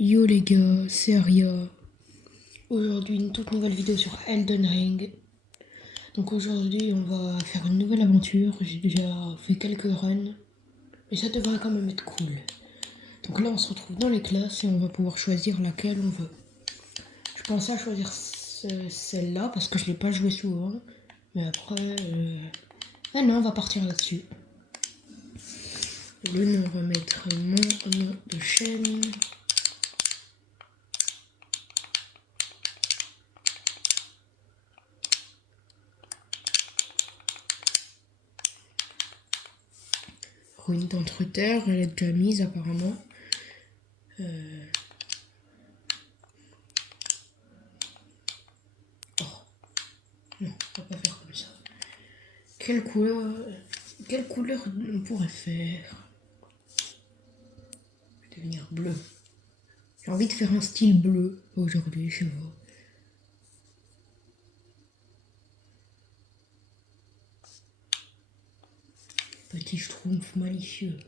Yo les gars, c'est Aria. Aujourd'hui, une toute nouvelle vidéo sur Elden Ring. Donc aujourd'hui, on va faire une nouvelle aventure. J'ai déjà fait quelques runs, mais ça devrait quand même être cool. Donc là, on se retrouve dans les classes et on va pouvoir choisir laquelle on veut. Je pensais à choisir celle-là parce que je l'ai pas joué souvent. Mais après, ah non, on va partir là-dessus. Le nom, on va mettre mon nom de chaîne. Ruine d'Entreterre, elle est déjà mise apparemment. Oh, non, on va pas faire comme ça. Quelle couleur on pourrait faire? Je vais devenir bleu. J'ai envie de faire un style bleu aujourd'hui, je vois. Petit schtroumpf malicieux.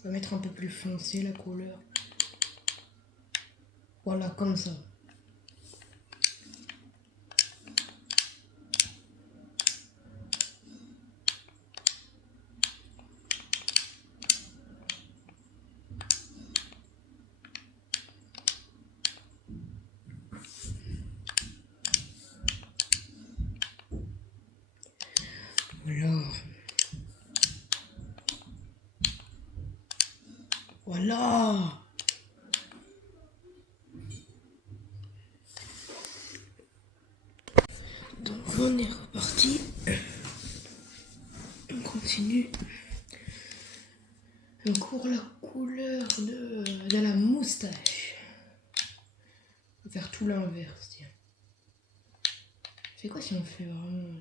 On va mettre un peu plus foncé la couleur. Voilà, comme ça. Voilà. Voilà. Donc on est reparti. On continue. On court la couleur de la moustache. On va faire tout l'inverse, tiens. C'est quoi si on fait vraiment...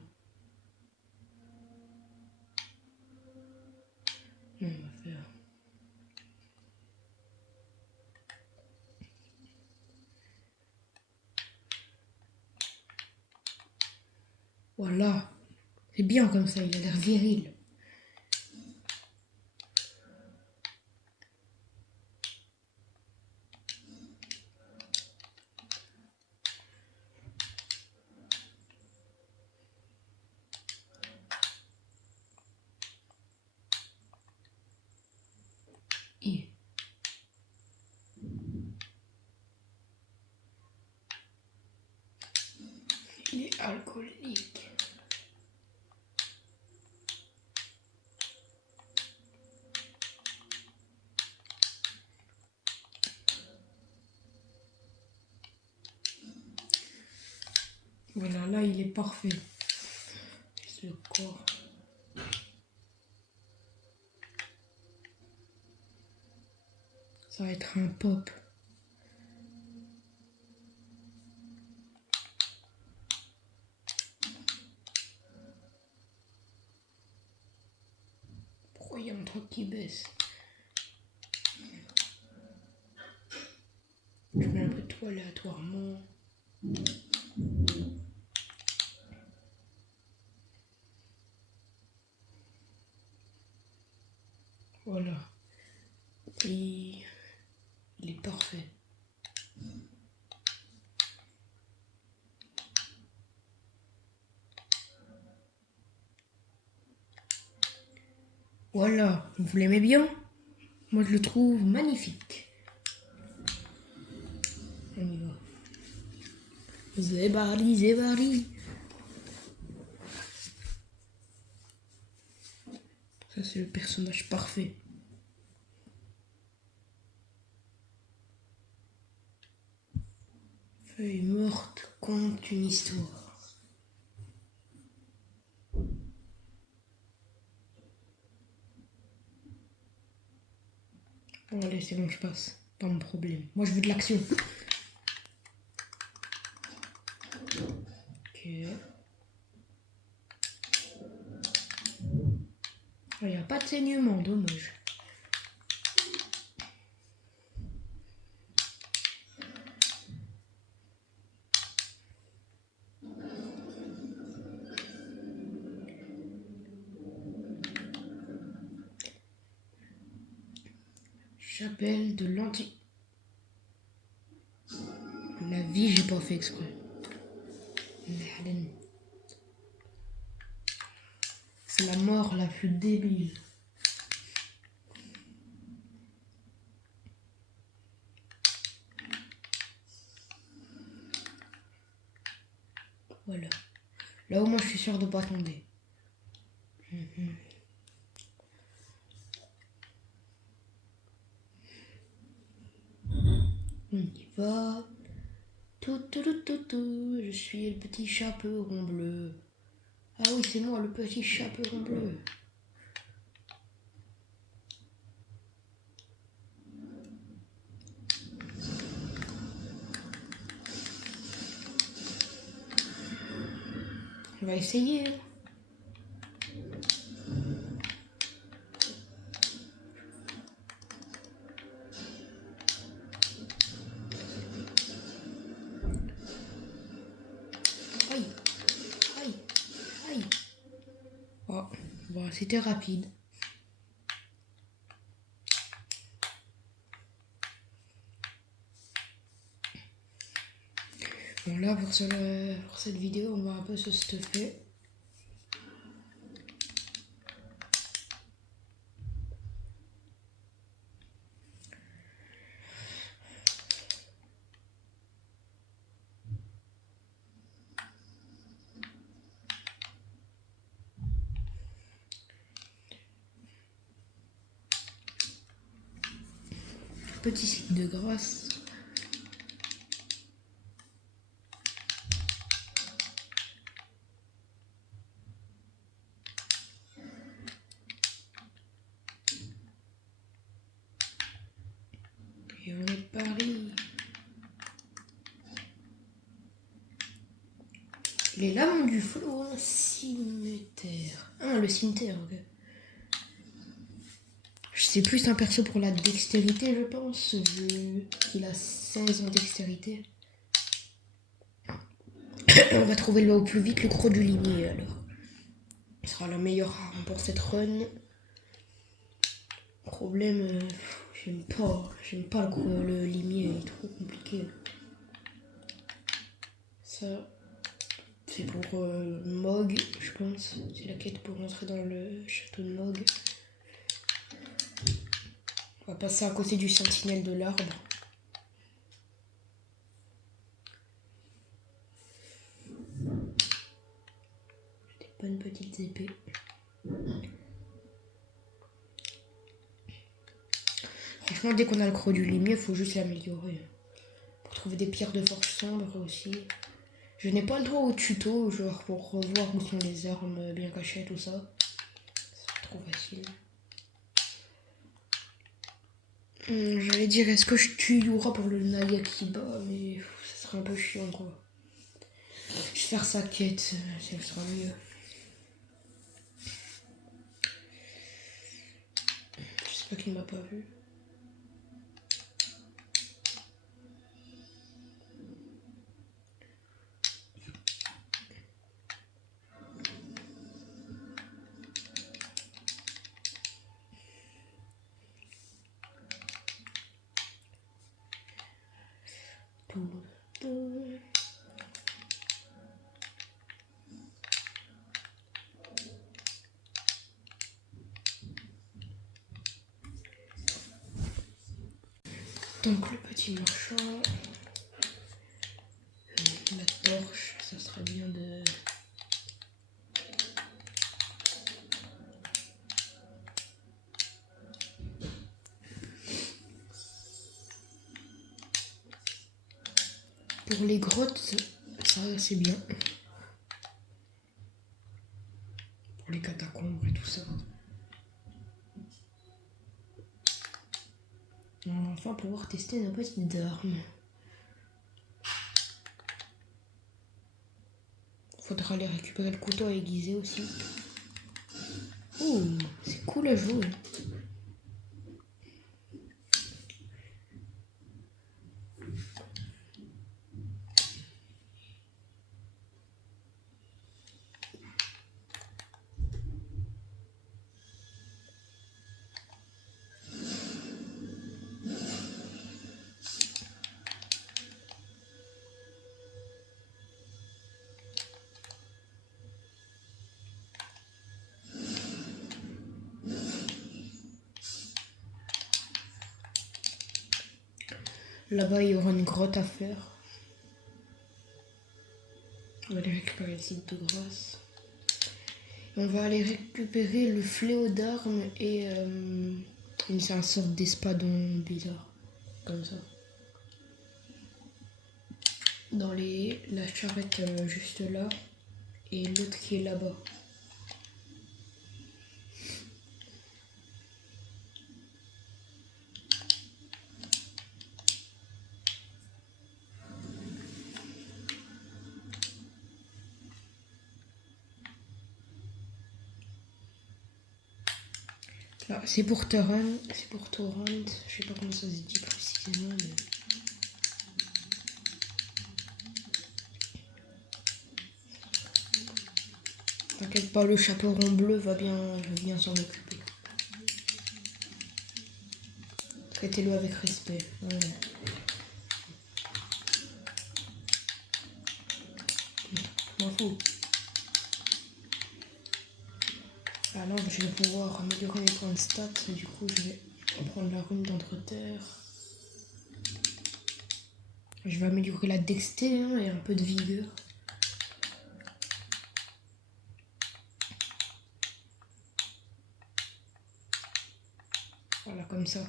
Non, on va faire... Voilà. C'est bien comme ça, il a l'air viril. Il est alcoolique. Voilà, là il est parfait. Ce corps. Ça va être un pop. Pourquoi il y a un truc qui baisse? Je mets un peu tout aléatoirement. Voilà. Et il est parfait. Voilà, vous l'aimez bien? Moi je le trouve magnifique. On y va. Zébari, zébari. Ça c'est le personnage parfait. Feuille morte conte une histoire. Bon allez, c'est bon, je passe. Pas mon problème. Moi je veux de l'action. Ok. Il n'y a pas de saignement, dommage. Chapelle de l'anti... La vie, j'ai pas fait exprès. C'est la mort la plus débile. Voilà. Là au moins je suis sûr de pas tomber. On y va. Tout, je suis le petit chaperon bleu. Ah oui, c'est moi le petit chaperon bleu. On va essayer. Aïe, aïe, aïe. Oh, bon, c'était rapide. Bon là pour cette vidéo on va un peu se stuffer. Petit site de grâce. Et on est Paris. Les lames du flot, un cimetière. Ah, le cimetière, ok. C'est plus un perso pour la dextérité, je pense, vu qu'il a 16 en dextérité. On va trouver au plus vite le croc du limier, alors. Ce sera la meilleure arme pour cette run. Problème, j'aime pas le limier, il est trop compliqué. Ça, c'est pour Mog, je pense. C'est la quête pour rentrer dans le château de Mog. On va passer à côté du sentinelle de l'arbre. Des bonnes petites épées. Franchement, dès qu'on a le croc du limier, il faut juste l'améliorer. Pour trouver des pierres de forge sombre aussi. Je n'ai pas le droit au tuto, genre pour revoir où sont les armes bien cachées, tout ça. C'est trop facile. J'allais dire, est-ce que je tue Yura pour le Nagakiba, mais ça serait un peu chiant, quoi. Je vais faire sa quête, ça sera mieux. J'espère qu'il m'a pas vu. Donc le petit marchand, la torche, ça serait bien de... Pour les grottes, ça c'est bien. Pour les catacombes et tout ça. On va enfin pouvoir tester nos petites armes. Faudra aller récupérer le couteau aiguisé aussi. Ouh, c'est cool à jouer. Là-bas, il y aura une grotte à faire. On va aller récupérer le site de grâce. On va aller récupérer le fléau d'armes et une sorte d'espadon bizarre. Comme ça. Dans la charrette juste là. Et l'autre qui est là-bas. Là, c'est pour torrent, je sais pas comment ça se dit précisément, mais... T'inquiète pas, le chaperon bleu va bien s'en occuper. Traitez-le avec respect. Ouais. Je m'en fous. Ah non, je vais pouvoir améliorer mes points de stats, et du coup je vais prendre la rune d'entreterre. Je vais améliorer la dexté et un peu de vigueur. Voilà, comme ça.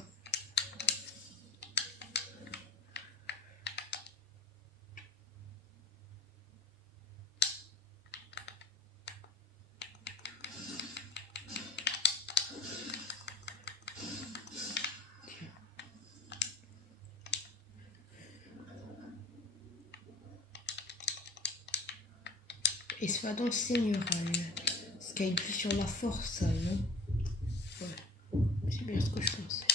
Espadon seigneural. Scale plus sur la force, ça, non? Ouais, c'est bien ce que je pensais.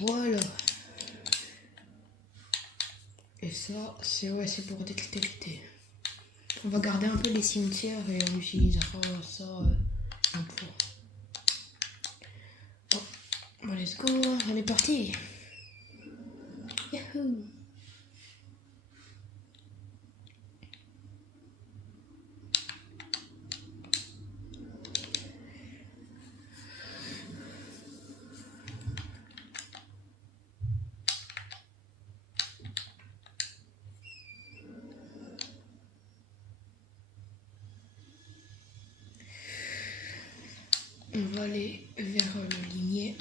Voilà. Et ça, c'est pour détecter. On va garder un peu les cimetières et on utilisera ça un peu. Bon, let's go, on est parti. Yahoo! On va aller vers le limier.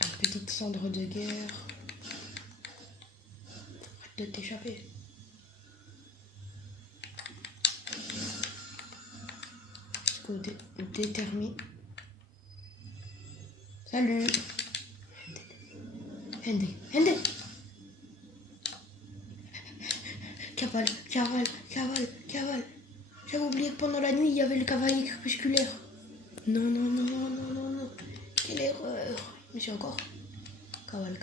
Une petite cendre de guerre. Arrête de t'échapper. Jusqu'au détermine. Salut! Hende! Cavale! J'avais oublié que pendant la nuit, il y avait le cavalier crépusculaire. Non. Quelle erreur! Mais c'est encore. Cavale.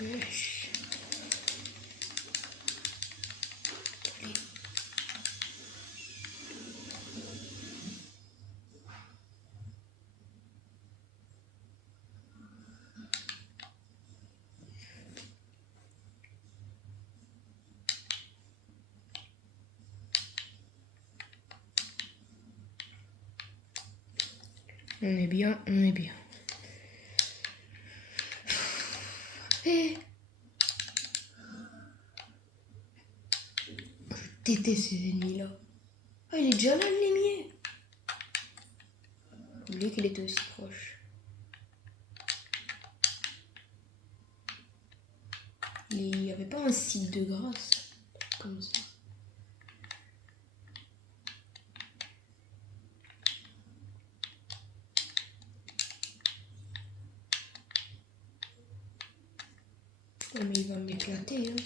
Dépêche. Allez. On est bien. Hé! Je déteste ces ennemis-là. Ah, il est déjà là, le limier! J'ai oublié qu'il était aussi proche. qu'il n'y avait pas un site de grâce comme ça. Oh, mais il va m'éclater, hein.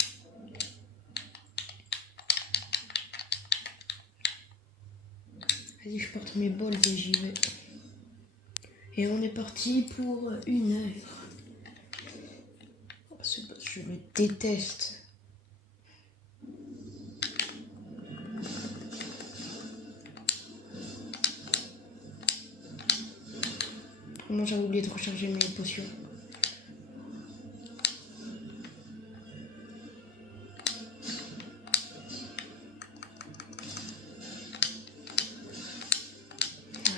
Vas-y, je porte mes bols et j'y vais. Et on est parti pour 1 heure. Oh, je le déteste. Non, j'avais oublié de recharger mes potions.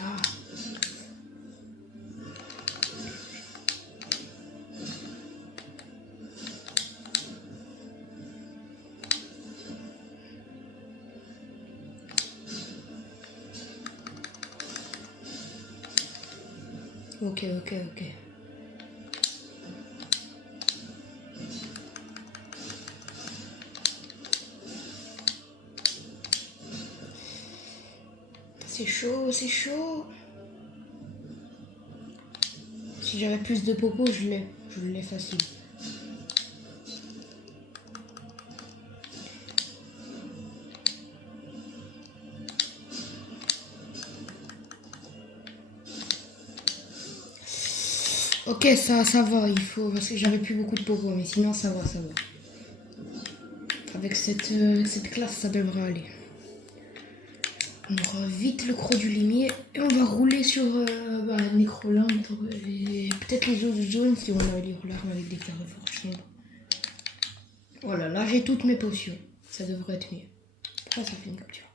Ah. Ok. C'est chaud. Si j'avais plus de popo, je l'ai facile. Ok, ça va, il faut, parce que j'avais plus beaucoup de popo, mais sinon ça va. Avec cette classe, ça devrait aller. On aura vite le croc du limier et on va rouler sur Necroland et peut-être les autres zones si on a les larmes avec des pierres de forge sombre. Voilà, là j'ai toutes mes potions, ça devrait être mieux. Pourquoi ça fait une capture?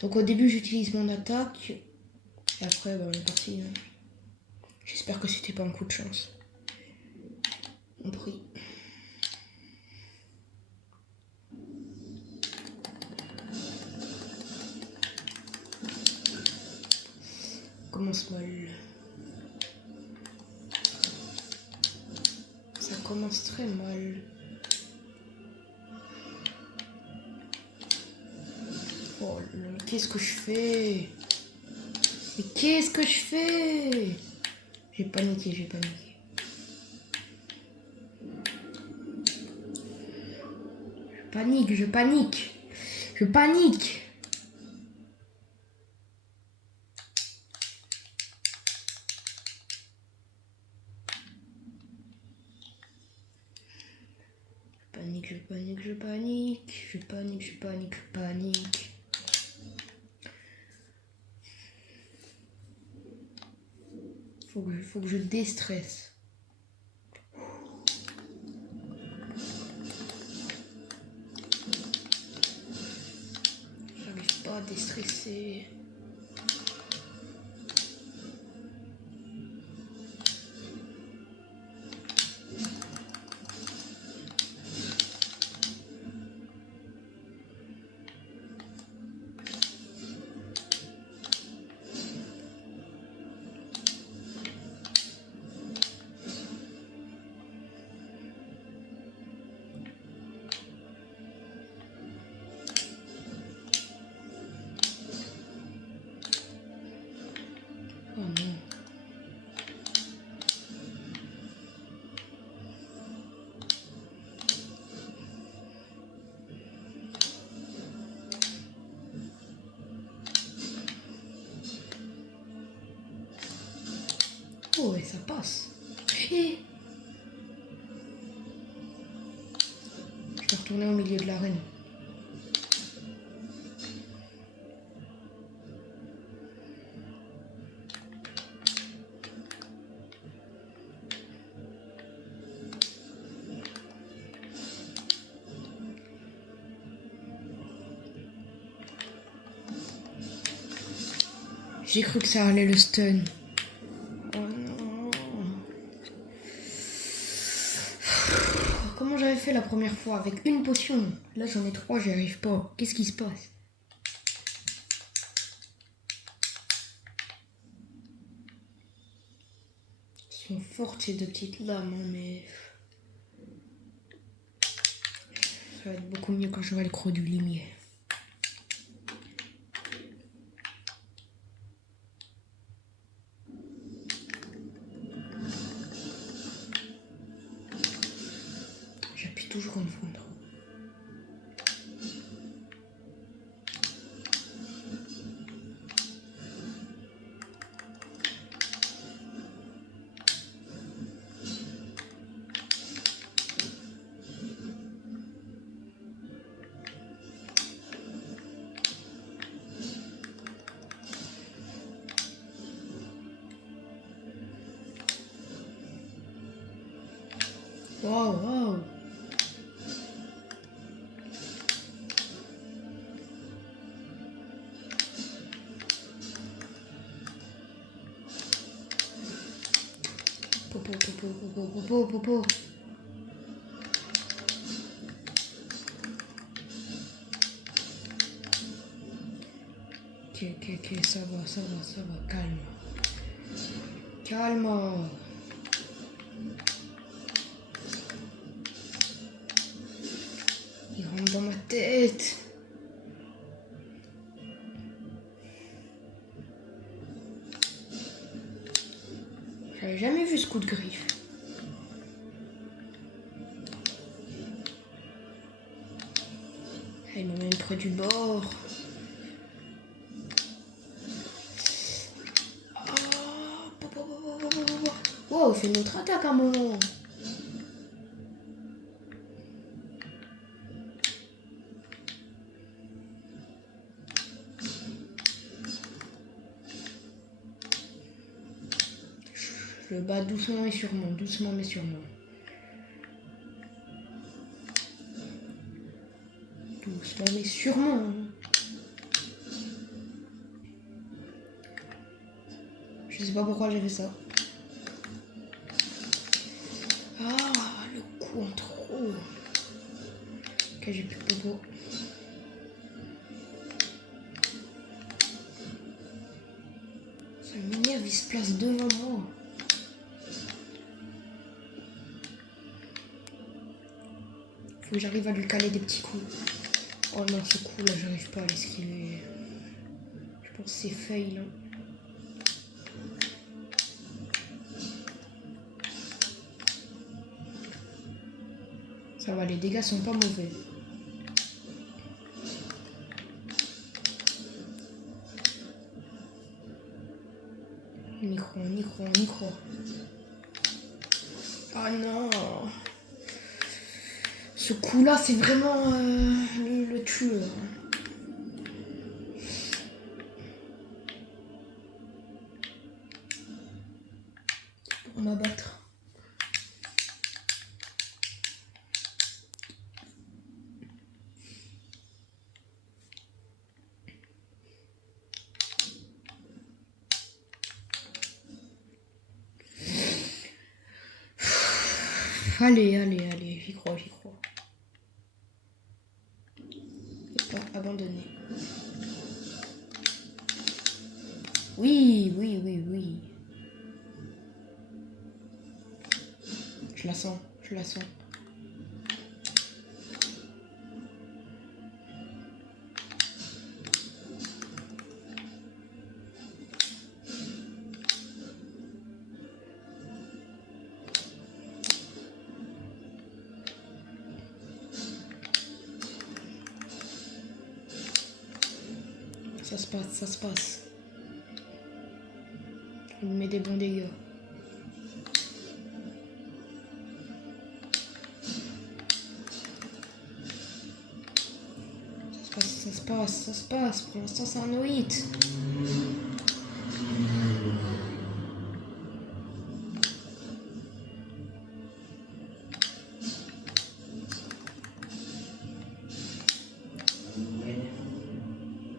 Donc au début j'utilise mon attaque et après on est parti. Hein. J'espère que c'était pas un coup de chance. On prie. Commence mal. Ça commence très mal. Oh là, qu'est-ce que je fais? Mais qu'est-ce que je fais? J'ai paniqué. Je panique. Je panique. Faut que je déstresse. J'arrive pas à déstresser. Oh non. Oh, et ça passe. Et je vais retourner au milieu de l'arène. J'ai cru que ça allait le stun. Oh non. Comment j'avais fait la première fois avec une potion? Là j'en ai 3, j'y arrive pas. Qu'est-ce qui se passe? Ils sont fortes ces deux petites lames, hein, mais... Ça va être beaucoup mieux quand j'aurai le croc du limier. J'appuie toujours une fois. Wow, wow. Popo, popo, popo, popo, popo. Ok, ça va, calme. Calme. Il rentre dans ma tête. J'avais jamais vu ce coup de griffe. Il m'emmène près du bord. Wow, il fait une autre attaque à un moment. Je le bats doucement mais sûrement, doucement mais sûrement. Doucement mais sûrement. Je sais pas pourquoi j'ai fait ça. Ah, le coup en trop. Ok, j'ai plus de popo. Ça m'énerve, il se place devant moi. Faut que j'arrive à lui caler des petits coups. Oh non, ce coup là, j'arrive pas à l'esquiver. Je pense que c'est fail. Hein. Ça va, les dégâts sont pas mauvais. Micro. Oh non. Ce coup-là, c'est vraiment le tueur. Pour m'abattre. Allez, j'y crois. Et pas abandonner. Oui. Je la sens. Ça se passe. On met des bons dégâts. Ça se passe. Pour l'instant, c'est un no-hit.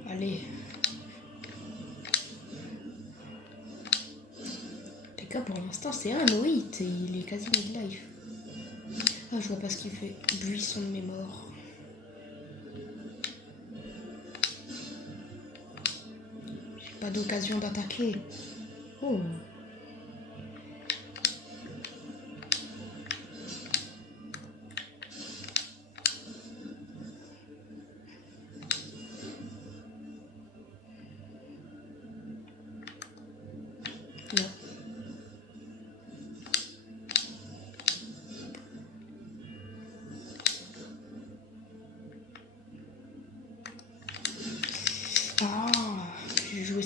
Allez. Les gars, pour l'instant, c'est un no-hit. Il est quasi mid-life. Ah, je vois pas ce qu'il fait. Buisson de mémoire. J'ai pas d'occasion d'attaquer. Oh.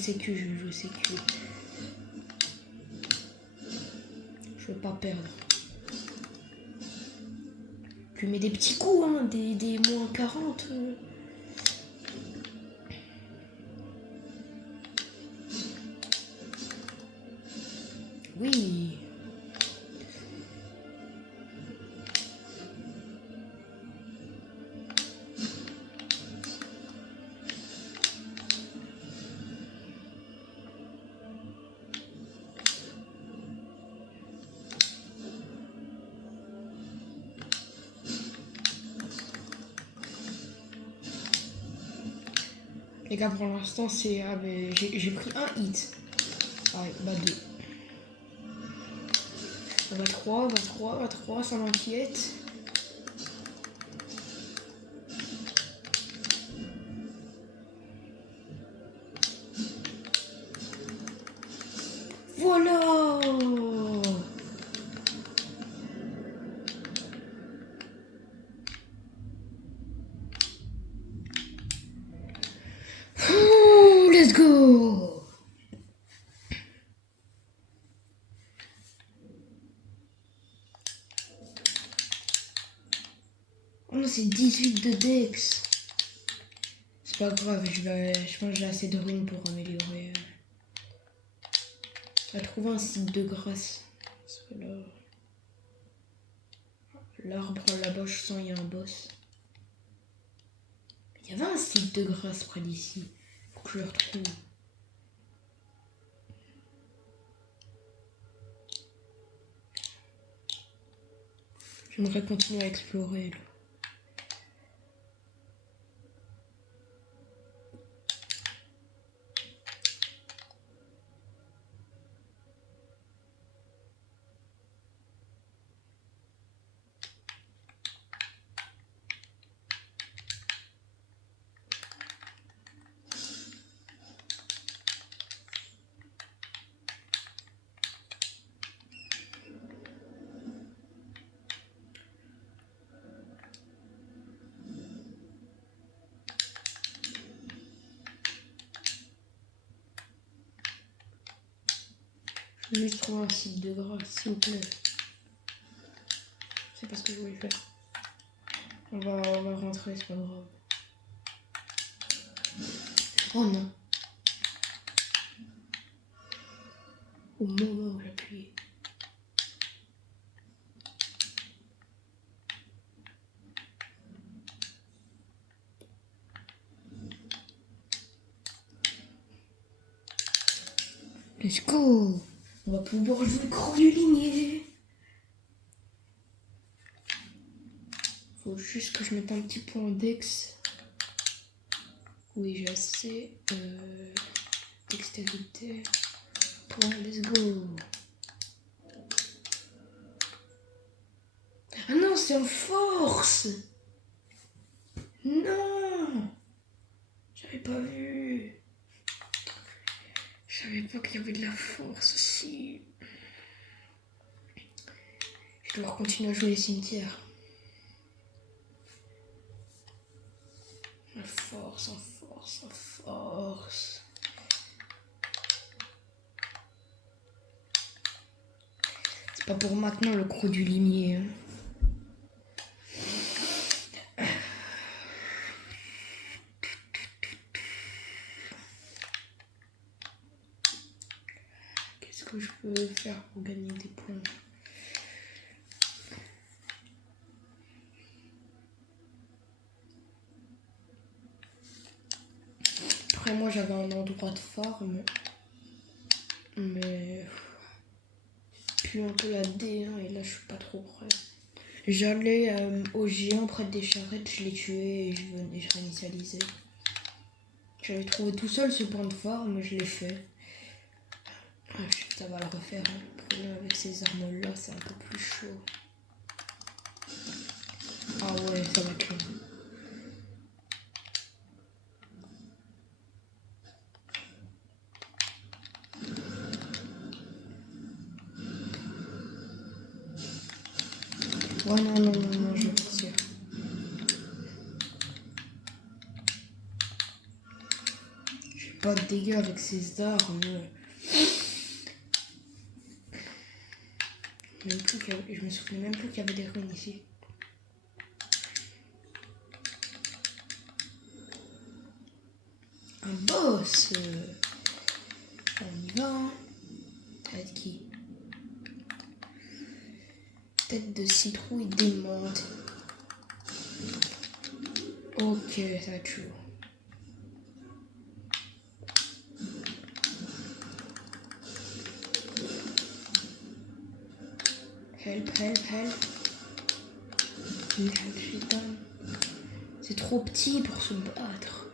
sécu, je joue sécu. Je veux pas perdre. Je lui mets des petits coups, hein, des moins 40. Oui. Les gars, pour l'instant, c'est... Ah, mais j'ai pris un hit. Ah, bah 2. Bah 3, bah 3, bah 3, ça m'inquiète. Voilà. Let's go. Oh non, c'est 18 de Dex. C'est pas grave, je pense que j'ai assez de runes pour améliorer. On va trouver un site de grâce. Parce que là... L'arbre là-bas, je sens il y a un boss. Il y avait un site de grâce près d'ici. Faut que je le retrouve. J'aimerais continuer à explorer là. Je vais juste trouver un site de grâce, s'il vous plaît. C'est pas ce que je voulais faire. On va rentrer, c'est pas grave. Oh non. Au moment où j'appuie. Let's go. On va pouvoir jouer le croc du ligné. Faut juste que je mette un petit point dex. Oui, j'ai assez. Dextérité. Bon, let's go. Ah non, c'est en force. Non. J'avais pas vu. Je savais pas qu'il y avait de la force aussi. Je dois continuer à jouer les cimetières. En force, en force, en force. C'est pas pour maintenant le croc du limier. Hein. Qu'est-ce que je peux faire pour gagner des points? Après moi j'avais un endroit de farm. Mais... Puis un peu la D1 et là je suis pas trop prêt. J'allais au géant près des charrettes, je l'ai tué et je réinitialisais. J'avais trouvé tout seul ce point de farm, je l'ai fait. Ça va le refaire. Hein. Le problème avec ces armes là, c'est un peu plus chaud. Ah ouais, ça va tuer. Ouais, non, non, non, non, je vais partir. Je vais pas de dégâts avec ces armes. Je me souvenais même plus qu'il y avait des runes ici. Un boss. On y va. Hein. Avec qui? Tête de citrouille démente. Ok, ça va être chaud. Help, help, help. Merde, putain. C'est trop petit pour se battre.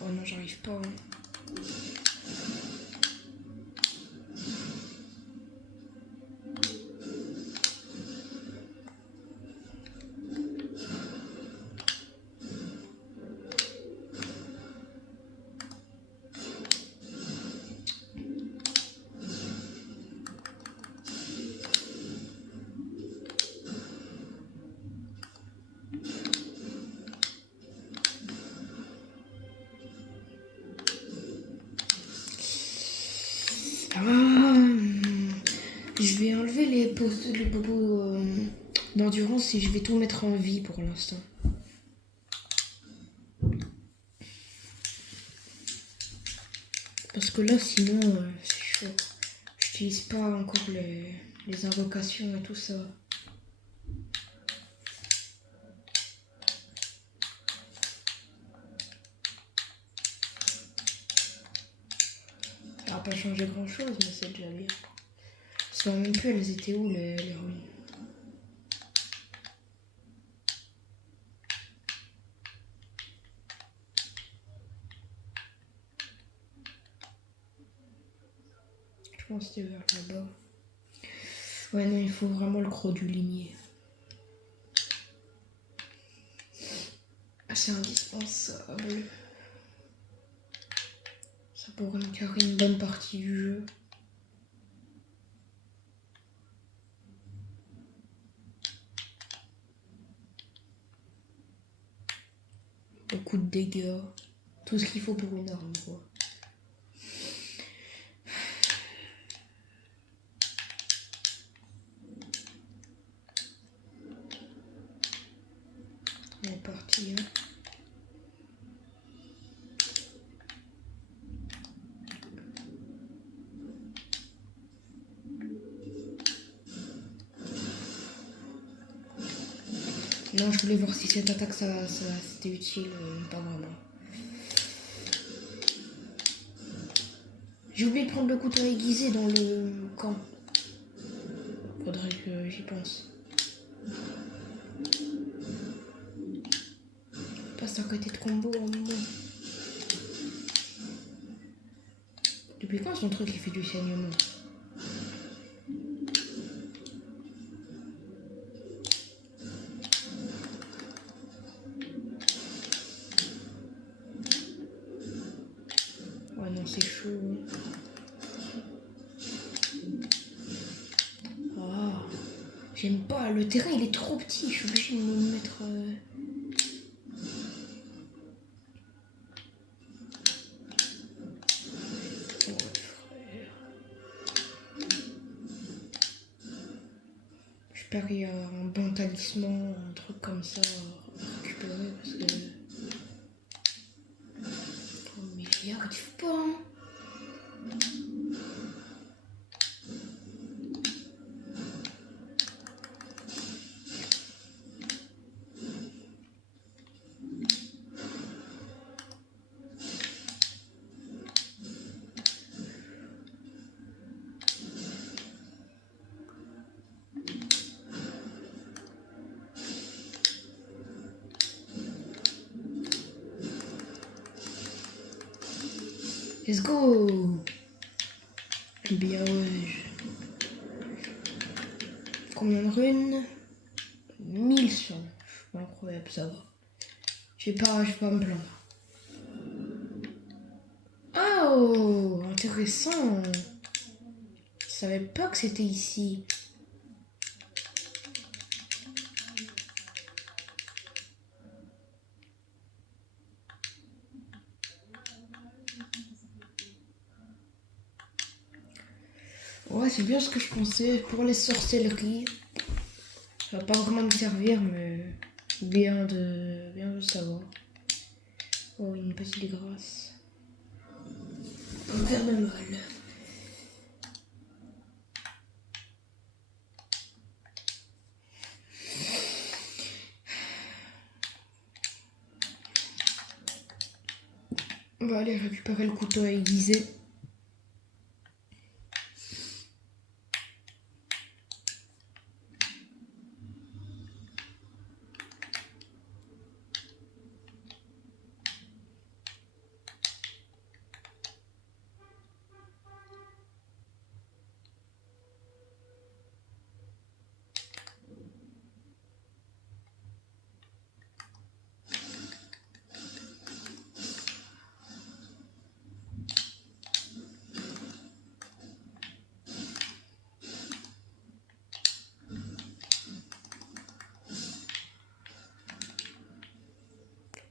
Oh non, j'arrive pas. Hein. Je vais enlever les bobos d'endurance et je vais tout mettre en vie pour l'instant. Parce que là, sinon, c'est chaud. J'utilise pas encore les invocations et tout ça. Ça va pas changer grand chose, mais c'est déjà bien. Je sais même plus elles étaient où les ruines. Je pense que c'était vers là-bas. Ouais, non, il faut vraiment le croc du limier. C'est indispensable. Ça pourrait me carrer une bonne partie du jeu. Beaucoup de dégâts. Tout ce qu'il faut pour une arme, quoi. On est parti, hein. Non, je voulais voir si cette attaque, c'était utile, pas vraiment. J'ai oublié de prendre le couteau aiguisé dans le camp. Faudrait que j'y pense. Passe à côté de combo en moment. Depuis quand son truc il fait du saignement? Ouais non c'est chaud. Ah, j'aime pas, le terrain il est trop petit, je suis obligée de me mettre... J'espère qu'il y a un bon talisman, un truc comme ça à récupérer parce que... Oh mais j'y arrive pas hein. Let's go. Bien ouais. Combien de runes? 1100. Incroyable, ça va. Je vais pas me plaindre. Oh, intéressant. Je savais pas que c'était ici. Ouais, c'est bien ce que je pensais. Pour les sorcelleries, ça va pas vraiment me servir, mais bien de le savoir. Oh, une petite grâce. Pas me faire de mal. On va aller récupérer le couteau aiguisé.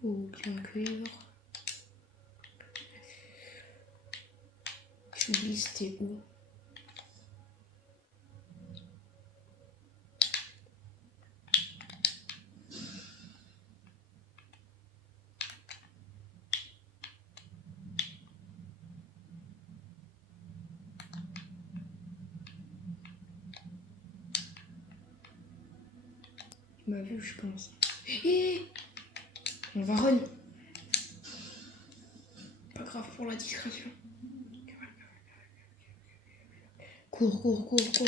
Oh, bien cuivre. J'oublie c'était où. Il m'a vu, je pense. Hé, on va run. Pas grave pour la discrétion. Cours, cours, cours, cours.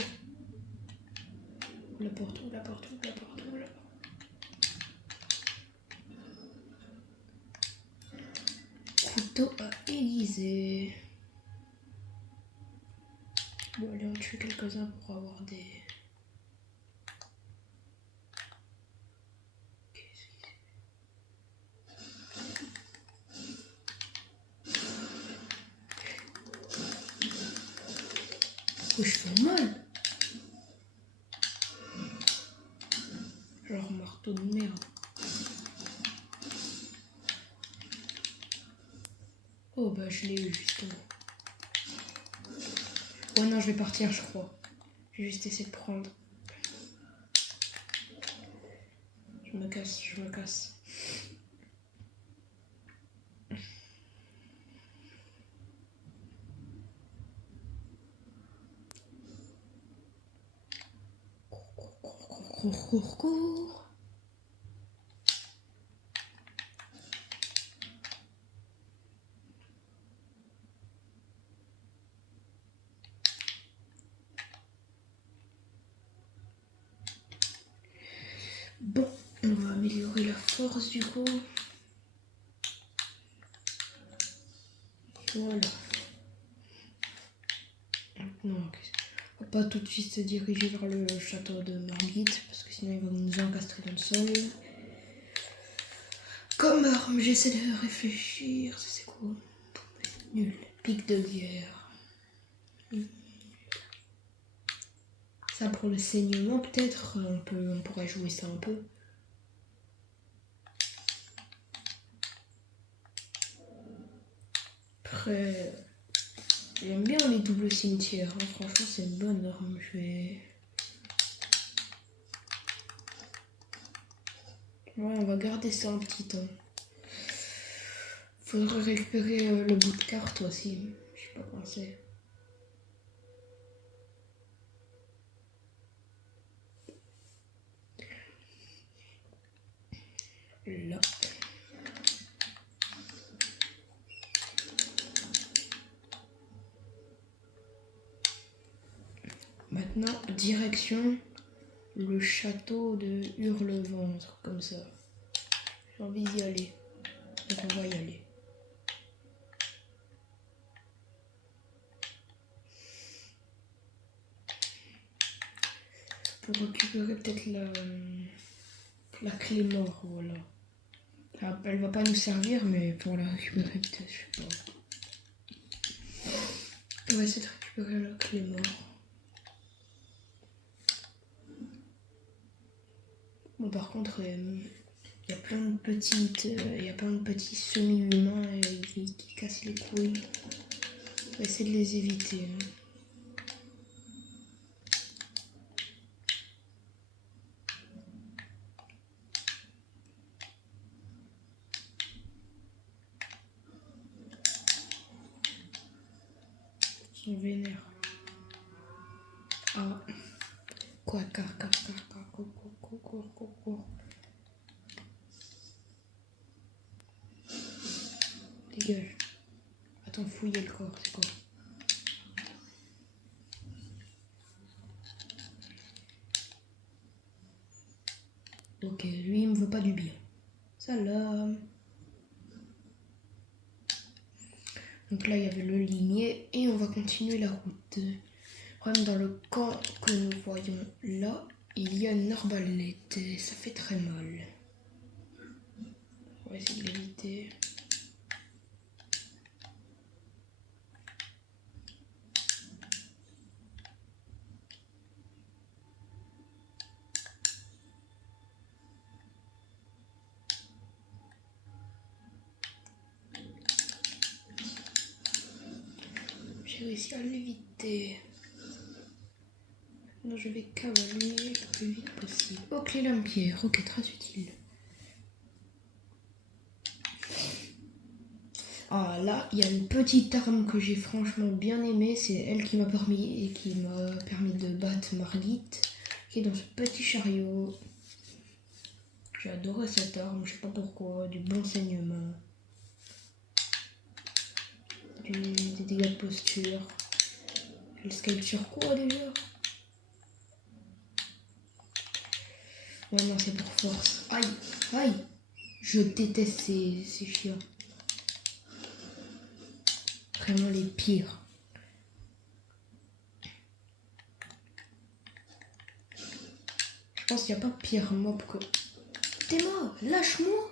Où la porte, où la porte, où la porte, où la porte. Couteau à aiguiser. Bon, allez, on tue quelques-uns pour avoir des... Oh, je fais mal. Genre marteau de merde. Oh bah je l'ai eu justement. Oh non, je vais partir je crois. Je vais juste essayer de prendre. Je me casse, je me casse. Cours, cours, cours. Bon, on va améliorer la force du coup. Voilà. Maintenant, on va pas tout de suite se diriger vers le château de Margit parce que sinon il va nous encastrer dans le sol. Comme arme, j'essaie de réfléchir. Ça c'est quoi? Nul. Pic de guerre. Ça pour le saignement peut-être, on pourrait jouer ça un peu. Après, j'aime bien les doubles cimetières, hein. Franchement c'est une bonne arme, je vais... Ouais, on va garder ça un petit temps. Faudrait récupérer le bout de carte aussi, j'ai pas pensé. Là. Maintenant, direction le château de Hurleventre, comme ça. J'ai envie d'y aller. Donc on va y aller. Pour récupérer peut-être la clé mort, voilà. Elle va pas nous servir, mais pour la récupérer peut-être, je sais pas. On va essayer de récupérer la clé mort. Bon, par contre, il y a plein de petits semi-humains qui cassent les couilles. On va essayer de les éviter. Hein. sont vénères. Ah. Quoi, cours. Dégage. Attends, fouiller le corps, c'est quoi? Ok, lui il me veut pas du bien. Salam. Donc là il y avait le limier et on va continuer la route. Même dans le camp que nous voyons là, il y a une arbalète et ça fait très mal. On va essayer de l'éviter. J'ai réussi à l'éviter. Maintenant je vais cavaler le plus vite possible. Oh, clé lampière, ok, très utile. Ah là, il y a une petite arme que j'ai franchement bien aimée. C'est elle qui m'a permis de battre Margit, qui est dans ce petit chariot. J'ai adoré cette arme, je sais pas pourquoi, du bon saignement, des dégâts de posture. Elle skype sur quoi déjà? Ouais, non, c'est pour force. Aïe, aïe, je déteste ces chiens. Vraiment les pires. Je pense qu'il n'y a pas pire mob que... T'es mort, lâche-moi.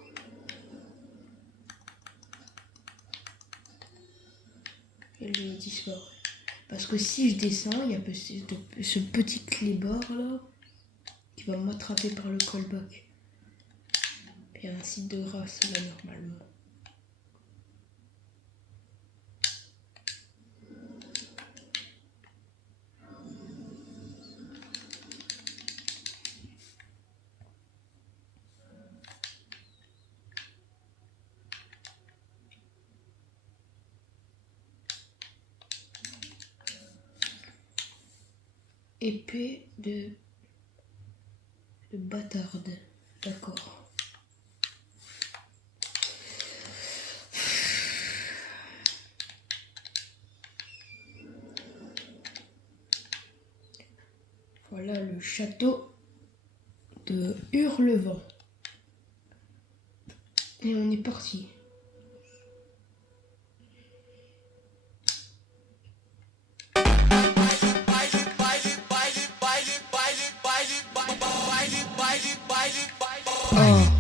Et lui il disparaît. Parce que si je descends, il y a ce petit clébard là qui va m'attraper par le callback. Il y a un site de race là normalement. Épée de bâtarde. D'accord. Voilà le château de Hurlevent. Et on est parti. Oh.